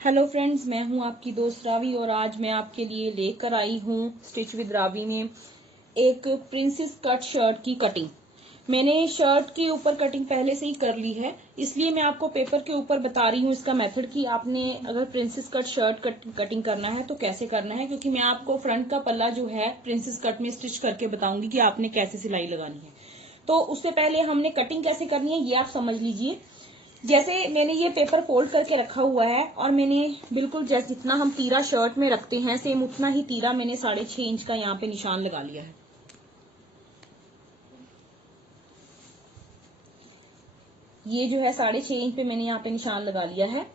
Hello friends, मैं हूं आपकी दोस्त रावी और आज मैं आपके लिए लेकर आई हूं स्टिच विद रावी में एक प्रिंसेस कट शर्ट की कटिंग। मैंने शर्ट के ऊपर कटिंग पहले से ही कर ली है, इसलिए मैं आपको पेपर के ऊपर बता रही हूँ इसका मेथड कि आपने अगर प्रिंसेस कट शर्ट कटिंग करना है तो कैसे करना है, क्योंकि मैं आपको फ्रंट का पल्ला जो है प्रिंसेस कट में स्टिच करके बताऊंगी कि आपने कैसे सिलाई लगानी है। तो उससे पहले हमने कटिंग कैसे करनी है ये आप समझ लीजिए। जैसे मैंने ये पेपर फोल्ड करके रखा हुआ है और मैंने बिल्कुल जैसे जितना हम तीरा शर्ट में रखते हैं सेम उतना ही तीरा मैंने 6.5 इंच का यहाँ पे निशान लगा लिया है। ये जो है 6.5 इंच पे मैंने यहाँ पे निशान लगा लिया है।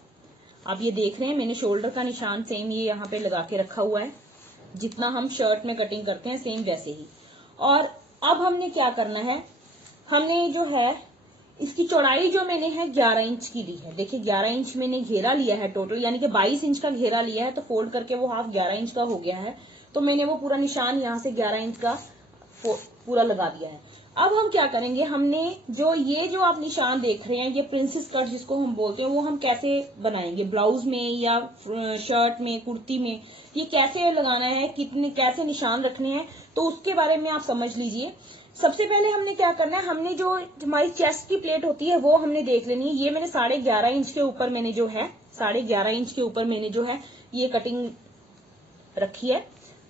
आप ये देख रहे हैं मैंने शोल्डर का निशान सेम ये यहाँ पे लगा के रखा हुआ है, जितना हम शर्ट में कटिंग करते हैं सेम वैसे ही। और अब हमने क्या करना है, हमने जो है इसकी चौड़ाई जो मैंने है 11 इंच की ली है। देखिए 11 इंच मैंने घेरा लिया है टोटल, यानी कि 22 इंच का घेरा लिया है, तो फोल्ड करके वो हाफ 11 इंच का हो गया है। तो मैंने वो पूरा निशान यहाँ से 11 इंच का पूरा लगा दिया है। अब हम क्या करेंगे, हमने जो आप निशान देख रहे हैं ये प्रिंसेस कट जिसको हम बोलते हैं, वो हम कैसे बनाएंगे ब्लाउज में या शर्ट में कुर्ती में, ये कैसे लगाना है, कितने कैसे निशान रखने हैं, तो उसके बारे में आप समझ लीजिए। सबसे पहले हमने क्या करना है, हमने जो हमारी चेस्ट की प्लेट होती है वो हमने देख लेनी है। ये मैंने 11.5 इंच के ऊपर मैंने जो है 11.5 इंच के ऊपर मैंने जो है ये कटिंग रखी है।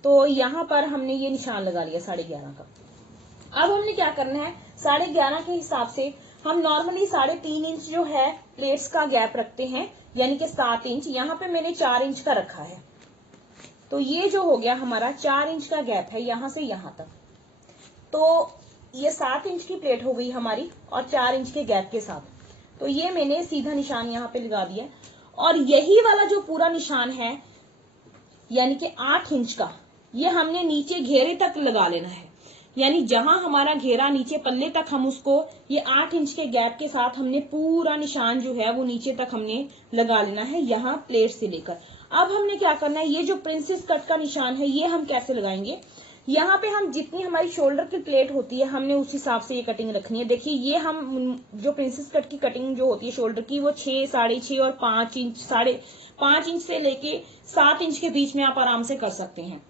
तो यहाँ पर हमने ये निशान लगा लिया 11.5 का। अब हमने क्या करना है, 11.5 के हिसाब से हम नॉर्मली 3.5 इंच जो है प्लेट्स का गैप रखते हैं, यानी कि 7 इंच। यहाँ पे मैंने 4 इंच का रखा है, तो ये जो हो गया हमारा 4 इंच का गैप है यहाँ से यहाँ तक। तो ये 7 इंच की प्लेट हो गई हमारी और 4 इंच के गैप के साथ। तो ये मैंने सीधा निशान यहाँ पे लगा दिया और यही वाला जो पूरा निशान है यानी कि 8 इंच का, ये हमने नीचे घेरे तक लगा लेना है। यानी जहां हमारा घेरा नीचे पल्ले तक हम उसको ये 8 इंच के गैप के साथ हमने पूरा निशान जो है वो नीचे तक हमने लगा लेना है, यहाँ प्लेट से लेकर। अब हमने क्या करना है, ये जो प्रिंसेस कट का निशान है ये हम कैसे लगाएंगे, यहाँ पे हम जितनी हमारी शोल्डर की प्लेट होती है हमने उस हिसाब से ये कटिंग रखनी है। देखिए ये हम जो प्रिंसेस कट की कटिंग जो होती है शोल्डर की वो 6, 6.5 और 5 इंच, 5.5 इंच से लेके 7 इंच के बीच में आप आराम से कर सकते हैं।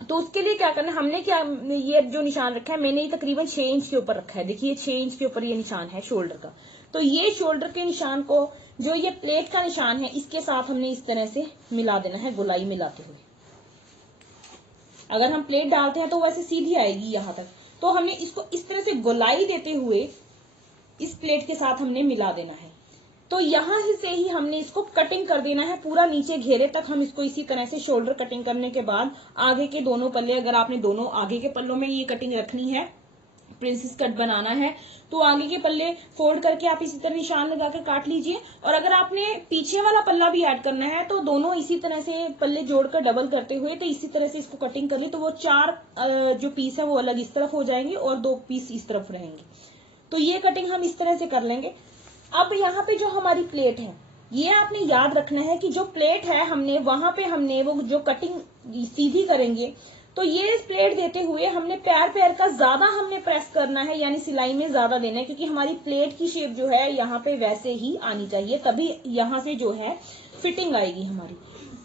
तो उसके लिए क्या करना है, हमने क्या ये जो निशान रखा है मैंने ये तकरीबन 6 इंच के ऊपर रखा है। देखिए 6 इंच के ऊपर ये निशान है शोल्डर का। तो ये शोल्डर के निशान को जो ये प्लेट का निशान है इसके साथ हमने इस तरह से मिला देना है, गोलाई मिलाते हुए। अगर हम प्लेट डालते हैं तो वैसे सीधी आएगी यहाँ तक, तो हमने इसको इस तरह से गोलाई देते हुए इस प्लेट के साथ हमने मिला देना है। तो यहाँ से ही हमने इसको कटिंग कर देना है पूरा नीचे घेरे तक। हम इसको इसी तरह से शोल्डर कटिंग करने के बाद आगे के दोनों पल्ले, अगर आपने दोनों आगे के पल्लों में ये कटिंग रखनी है, प्रिंसेस कट बनाना है, तो आगे के पल्ले फोल्ड करके आप इसी तरह निशान लगाकर काट लीजिए। और अगर आपने पीछे वाला पल्ला भी ऐड करना है तो दोनों इसी तरह से पल्ले जोड़कर डबल करते हुए तो इसी तरह से इसको कटिंग कर ली, तो वो 4 जो पीस है वो अलग इस तरफ हो जाएंगे और 2 पीस इस तरफ रहेंगे। तो ये कटिंग हम इस तरह से कर लेंगे। अब यहाँ पे जो हमारी प्लेट है ये आपने याद रखना है कि जो प्लेट है हमने वहां पे हमने वो जो कटिंग सीधी करेंगे, तो ये प्लेट देते हुए हमने पैर का ज्यादा हमने प्रेस करना है, यानी सिलाई में ज्यादा देना है, क्योंकि हमारी प्लेट की शेप जो है यहाँ पे वैसे ही आनी चाहिए, तभी यहाँ से जो है फिटिंग आएगी हमारी।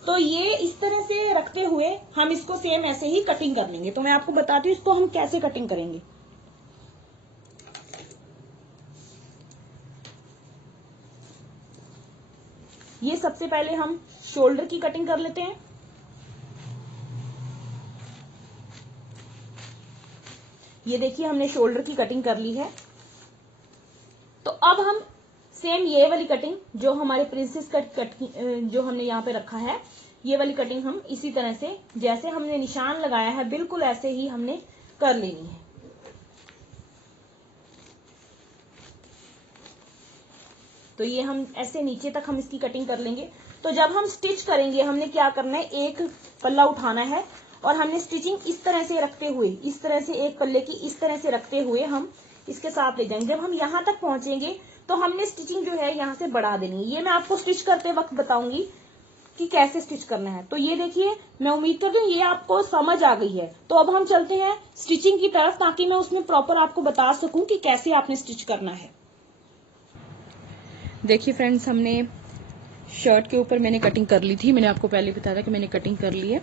तो ये इस तरह से रखते हुए हम इसको सेम ऐसे ही कटिंग कर लेंगे। तो मैं आपको बताती हूँ इसको हम कैसे कटिंग करेंगे। ये सबसे पहले हम शोल्डर की कटिंग कर लेते हैं। ये देखिए हमने शोल्डर की कटिंग कर ली है। तो अब हम सेम ये वाली कटिंग जो हमारे प्रिंसेस कट जो हमने यहाँ पे रखा है, ये वाली कटिंग हम इसी तरह से जैसे हमने निशान लगाया है बिल्कुल ऐसे ही हमने कर लेनी है। तो ये हम ऐसे नीचे तक हम इसकी कटिंग कर लेंगे। तो जब हम स्टिच करेंगे हमने क्या करना है, एक पल्ला उठाना है और हमने स्टिचिंग इस तरह से रखते हुए, इस तरह से एक पल्ले की इस तरह से रखते हुए हम इसके साथ ले जाएंगे। जब हम यहाँ तक पहुंचेंगे तो हमने स्टिचिंग जो है यहाँ से बढ़ा देनी है। ये मैं आपको स्टिच करते वक्त बताऊंगी कि कैसे स्टिच करना है। तो ये देखिए मैं उम्मीद करती हूँ ये आपको समझ आ गई है। तो अब हम चलते हैं स्टिचिंग की तरफ, ताकि मैं उसमें प्रॉपर आपको बता सकूं कि कैसे आपने स्टिच करना है। देखिए फ्रेंड्स, हमने शर्ट के ऊपर मैंने कटिंग कर ली थी, मैंने आपको पहले बताया था कि मैंने कटिंग कर ली है।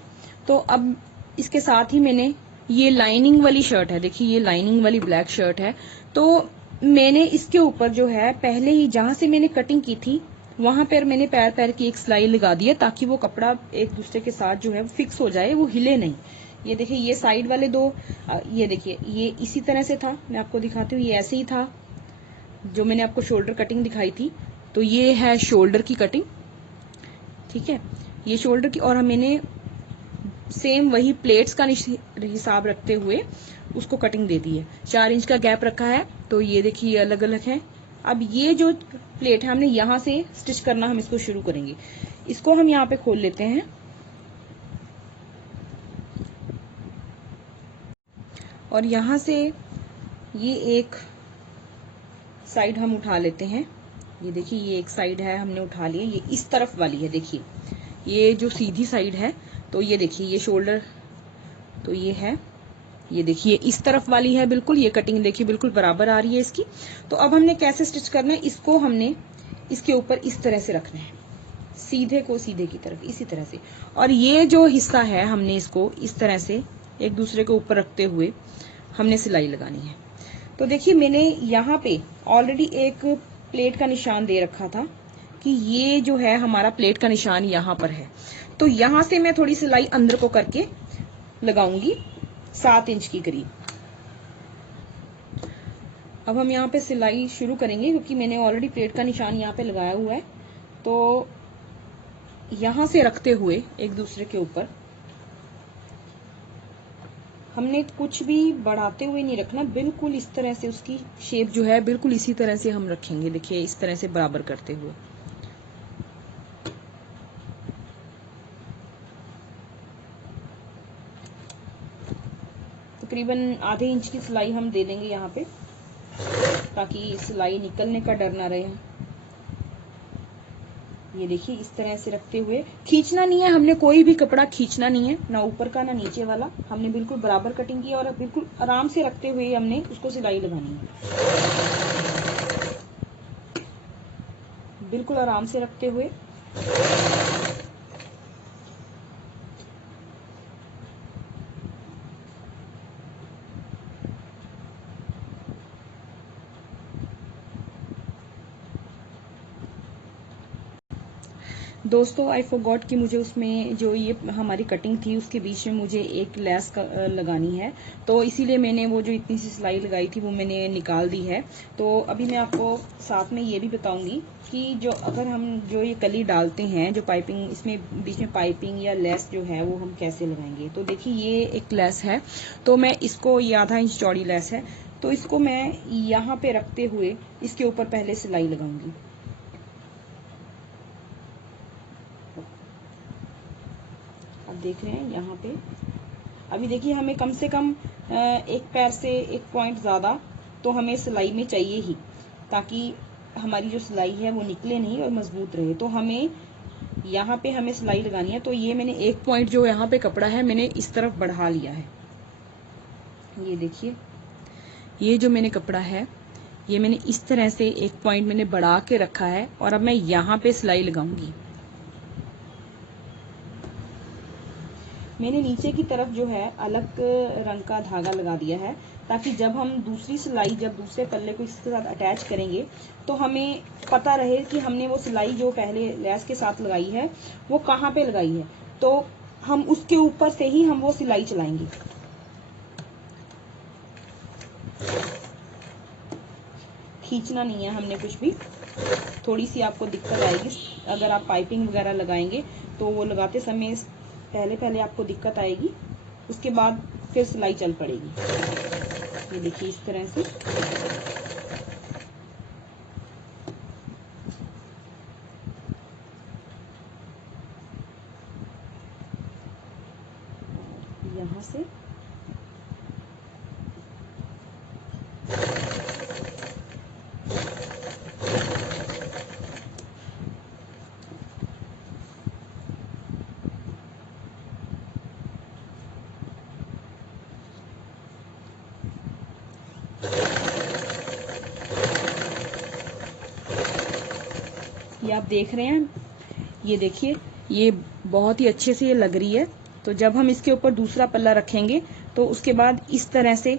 तो अब इसके साथ ही मैंने ये लाइनिंग वाली शर्ट है, देखिए ये लाइनिंग वाली ब्लैक शर्ट है, तो मैंने इसके ऊपर जो है पहले ही जहां से मैंने कटिंग की थी वहां पर मैंने पैर पैर की एक सिलाई लगा दी है, ताकि वो कपड़ा एक दूसरे के साथ जो है फिक्स हो जाए, वो हिले नहीं। ये देखिए ये साइड वाले दो, ये देखिए ये इसी तरह से था, मैं आपको दिखाती हूँ, ये ऐसे ही था जो मैंने आपको शोल्डर कटिंग दिखाई थी। तो ये है शोल्डर की कटिंग, ठीक है, ये शोल्डर की। और मैंने सेम वही प्लेट्स का हिसाब रखते हुए उसको कटिंग दे दी है। 4 इंच का गैप रखा है, तो ये देखिए ये अलग अलग है। अब ये जो प्लेट है हमने यहां से स्टिच करना, हम इसको शुरू करेंगे। इसको हम यहाँ पे खोल लेते हैं और यहां से ये एक साइड हम उठा लेते हैं। ये देखिए ये एक साइड है हमने उठा लिया, ये इस तरफ वाली है, देखिए ये जो सीधी साइड है। तो ये देखिए ये शोल्डर, तो ये है, ये देखिए इस तरफ वाली है बिल्कुल, ये कटिंग देखिए बिल्कुल बराबर आ रही है इसकी। तो अब हमने कैसे स्टिच करना है, इसको हमने इसके ऊपर इस तरह से रखना है, सीधे को सीधे की तरफ इसी तरह से। और ये जो हिस्सा है हमने इसको इस तरह से एक दूसरे के ऊपर रखते हुए हमने सिलाई लगानी है। तो देखिए मैंने यहाँ पे ऑलरेडी एक प्लेट का निशान दे रखा था कि ये जो है हमारा प्लेट का निशान यहाँ पर है। तो यहाँ से मैं थोड़ी सिलाई अंदर को करके लगाऊंगी 7 इंच की करीब। अब हम यहाँ पे सिलाई शुरू करेंगे, क्योंकि मैंने ऑलरेडी प्लेट का निशान यहाँ पे लगाया हुआ है। तो यहाँ से रखते हुए एक दूसरे के ऊपर हमने कुछ भी बढ़ाते हुए नहीं रखना, बिल्कुल इस तरह से उसकी शेप जो है बिल्कुल इसी तरह से हम रखेंगे। देखिए इस तरह से बराबर करते हुए। तकरीबन आधे इंच की सिलाई हम दे देंगे यहाँ पे, ताकि सिलाई निकलने का डर ना रहे। ये देखिए इस तरह से रखते हुए, खींचना नहीं है हमने, कोई भी कपड़ा खींचना नहीं है, ना ऊपर का ना नीचे वाला। हमने बिल्कुल बराबर कटिंग की और बिल्कुल आराम से रखते हुए हमने उसको सिलाई लगानी है, बिल्कुल आराम से रखते हुए। दोस्तों आई फॉरगॉट कि मुझे उसमें जो ये हमारी कटिंग थी उसके बीच में मुझे एक लेस लगानी है, तो इसीलिए मैंने वो जो इतनी सी सिलाई लगाई थी वो मैंने निकाल दी है। तो अभी मैं आपको साथ में ये भी बताऊंगी कि जो अगर हम जो ये कली डालते हैं, जो पाइपिंग इसमें बीच में पाइपिंग या लेस जो है वो हम कैसे लगाएंगे। तो देखिए ये एक लेस है, तो मैं इसको, ये आधा इंच चौड़ी लेस है, तो इसको मैं यहाँ पे रखते हुए इसके ऊपर पहले सिलाई लगाऊंगी। आप देख रहे हैं यहाँ पे, अभी देखिए हमें कम से कम एक पैर से 1 पॉइंट ज़्यादा तो हमें सिलाई में चाहिए ही, ताकि हमारी जो सिलाई है वो निकले नहीं और मजबूत रहे। तो हमें यहाँ पे हमें सिलाई लगानी है। तो ये मैंने 1 पॉइंट जो यहाँ पे कपड़ा है मैंने इस तरफ बढ़ा लिया है। ये देखिए ये जो मैंने कपड़ा है ये मैंने इस तरह से 1 पॉइंट मैंने बढ़ा के रखा है, और अब मैं यहाँ पे सिलाई लगाऊंगी। मैंने नीचे की तरफ जो है अलग रंग का धागा लगा दिया है, ताकि जब हम दूसरी सिलाई, जब दूसरे पल्ले को इसके साथ अटैच करेंगे तो हमें पता रहे कि हमने वो सिलाई जो पहले लेस के साथ लगाई है वो कहाँ पे लगाई है, तो हम उसके ऊपर से ही हम वो सिलाई चलाएंगे। खींचना नहीं है हमने कुछ भी। थोड़ी सी आपको दिक्कत आएगी अगर आप पाइपिंग वगैरह लगाएंगे, तो वो लगाते समय पहले आपको दिक्कत आएगी, उसके बाद फिर सिलाई चल पड़ेगी। ये देखिए इस तरह से। यहाँ से ये आप देख रहे हैं ये देखिए, ये बहुत ही अच्छे से ये लग रही है। तो जब हम इसके ऊपर दूसरा पल्ला रखेंगे तो उसके बाद इस तरह से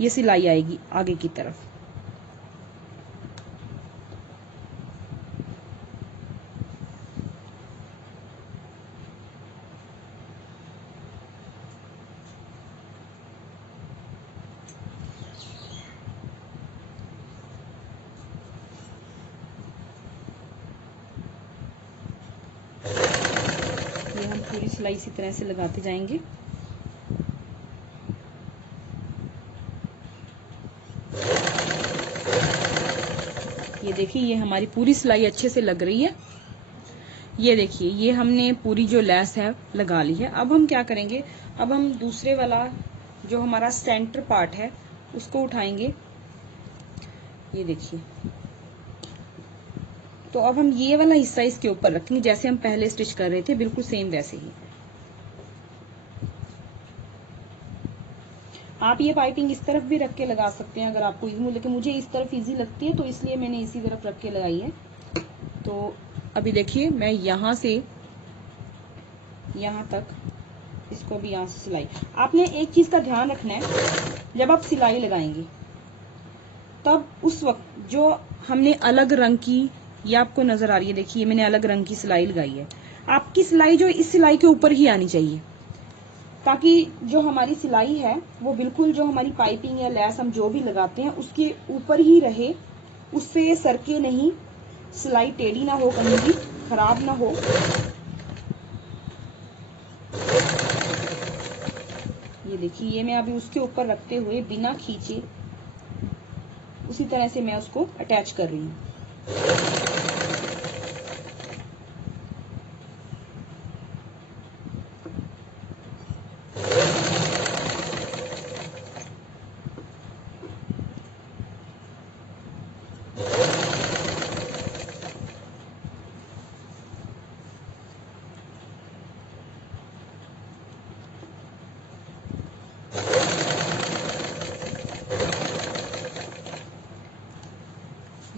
ये सिलाई आएगी आगे की तरफ। ये हम पूरी सिलाई इसी तरह से लगाते जाएंगे। ये देखिए, ये हमारी पूरी सिलाई अच्छे से लग रही है। ये देखिए, ये हमने पूरी जो लेस है लगा ली है। अब हम क्या करेंगे, अब हम दूसरे वाला जो हमारा सेंटर पार्ट है उसको उठाएंगे। ये देखिए, तो अब हम ये वाला हिस्सा इसके ऊपर रखेंगे जैसे हम पहले स्टिच कर रहे थे, बिल्कुल सेम वैसे ही। आप ये पाइपिंग इस तरफ भी रख के लगा सकते हैं अगर आपको इजी, लेकिन मुझे इस तरफ इजी लगती है तो इसलिए मैंने इसी तरफ रख के लगाई है। तो अभी देखिए, मैं यहाँ से यहाँ तक इसको भी यहाँ से सिलाई। आपने एक चीज का ध्यान रखना है, जब आप सिलाई लगाएंगे तब उस वक्त जो हमने अलग रंग की, ये आपको नजर आ रही है, देखिए मैंने अलग रंग की सिलाई लगाई है। आपकी सिलाई जो इस सिलाई के ऊपर ही आनी चाहिए, ताकि जो हमारी सिलाई है वो बिल्कुल जो हमारी पाइपिंग या लैस हम जो भी लगाते हैं उसके ऊपर ही रहे, उससे सरके नहीं, सिलाई टेढ़ी ना हो, कहीं भी खराब ना हो। ये देखिए, ये मैं अभी उसके ऊपर रखते हुए बिना खींचे उसी तरह से मैं उसको अटैच कर रही हूँ।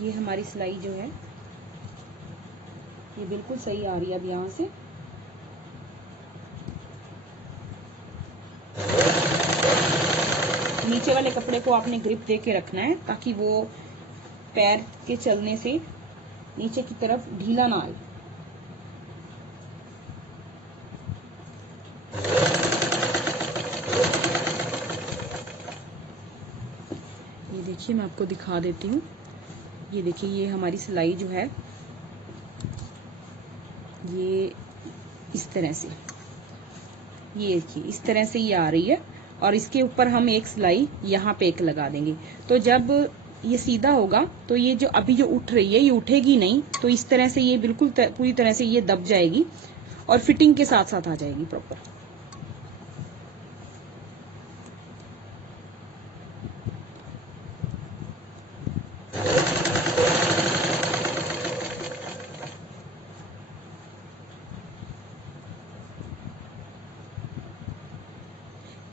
ये हमारी सिलाई जो है ये बिल्कुल सही आ रही है। अब यहाँ से नीचे वाले कपड़े को आपने ग्रिप दे के रखना है ताकि वो पैर के चलने से नीचे की तरफ ढीला ना आए। ये देखिए, मैं आपको दिखा देती हूँ। ये देखिए, ये हमारी सिलाई जो है ये इस तरह से, ये देखिए इस तरह से ये आ रही है और इसके ऊपर हम एक सिलाई यहाँ पे एक लगा देंगे। तो जब ये सीधा होगा तो ये जो अभी जो उठ रही है ये उठेगी नहीं, तो इस तरह से ये बिल्कुल पूरी तरह से ये दब जाएगी और फिटिंग के साथ साथ आ जाएगी प्रॉपर।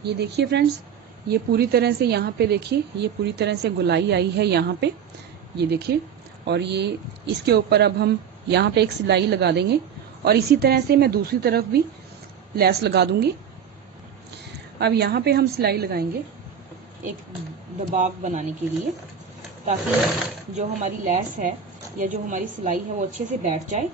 ये देखिए फ्रेंड्स, ये पूरी तरह से यहाँ पे देखिए, ये पूरी तरह से गुलाई आई है यहाँ पे, ये देखिए। और ये इसके ऊपर अब हम यहाँ पे एक सिलाई लगा देंगे और इसी तरह से मैं दूसरी तरफ भी लेस लगा दूंगी। अब यहाँ पे हम सिलाई लगाएंगे एक दबाव बनाने के लिए, ताकि जो हमारी लेस है या जो हमारी सिलाई है वो अच्छे से बैठ जाए।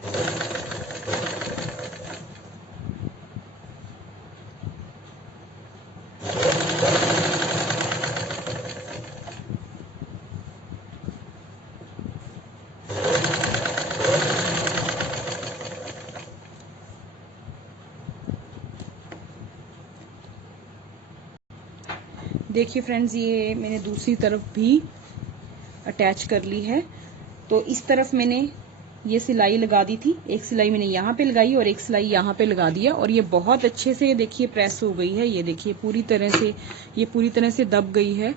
देखिए फ्रेंड्स, ये मैंने दूसरी तरफ भी अटैच कर ली है। तो इस तरफ मैंने ये सिलाई लगा दी थी, एक सिलाई मैंने यहाँ पे लगाई और एक सिलाई यहाँ पे लगा दिया और ये बहुत अच्छे से देखिए प्रेस हो गई है। ये देखिए पूरी तरह से, ये पूरी तरह से दब गई है,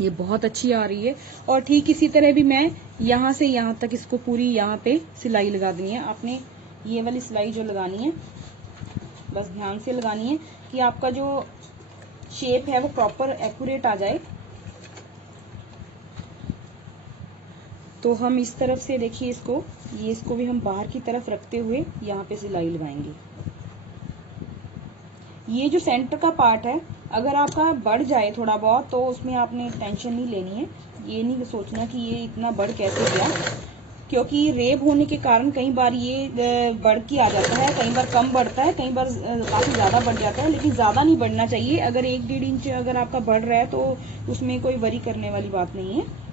ये बहुत अच्छी आ रही है। और ठीक इसी तरह भी मैं यहाँ से यहाँ तक इसको पूरी यहाँ पे सिलाई लगा देनी है। आपने ये वाली सिलाई जो लगानी है बस ध्यान से लगानी है कि आपका जो शेप है वो प्रॉपर एक्यूरेट आ जाए। तो हम इस तरफ से देखिए इसको भी हम बाहर की तरफ रखते हुए यहाँ पे सिलाई लगाएंगे। ये जो सेंटर का पार्ट है, अगर आपका बढ़ जाए थोड़ा बहुत तो उसमें आपने टेंशन नहीं लेनी है। ये नहीं सोचना कि ये इतना बढ़ कैसे गया, क्योंकि रेब होने के कारण कई बार ये बढ़ के आ जाता है, कई बार कम बढ़ता है, कई बार काफी ज्यादा बढ़ जाता है, लेकिन ज्यादा नहीं बढ़ना चाहिए। अगर 1-1.5 इंच अगर आपका बढ़ रहा है तो उसमें कोई वरी करने वाली बात नहीं है।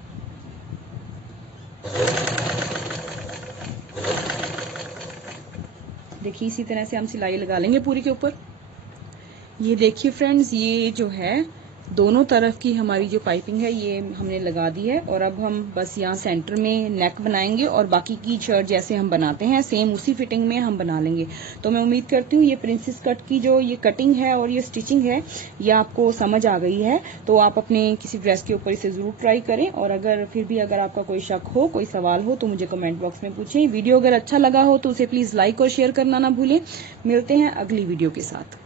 देखिए इसी तरह से हम सिलाई लगा लेंगे पूरी के ऊपर। ये देखिए फ्रेंड्स, ये जो है दोनों तरफ की हमारी जो पाइपिंग है ये हमने लगा दी है, और अब हम बस यहाँ सेंटर में नेक बनाएंगे और बाकी की शर्ट जैसे हम बनाते हैं सेम उसी फिटिंग में हम बना लेंगे। तो मैं उम्मीद करती हूँ ये प्रिंसेस कट की जो ये कटिंग है और ये स्टिचिंग है ये आपको समझ आ गई है। तो आप अपने किसी ड्रेस के ऊपर इसे जरूर ट्राई करें, और अगर फिर भी अगर आपका कोई शक हो, कोई सवाल हो तो मुझे कमेंट बॉक्स में पूछें। वीडियो अगर अच्छा लगा हो तो उसे प्लीज लाइक और शेयर करना ना भूलें। मिलते हैं अगली वीडियो के साथ।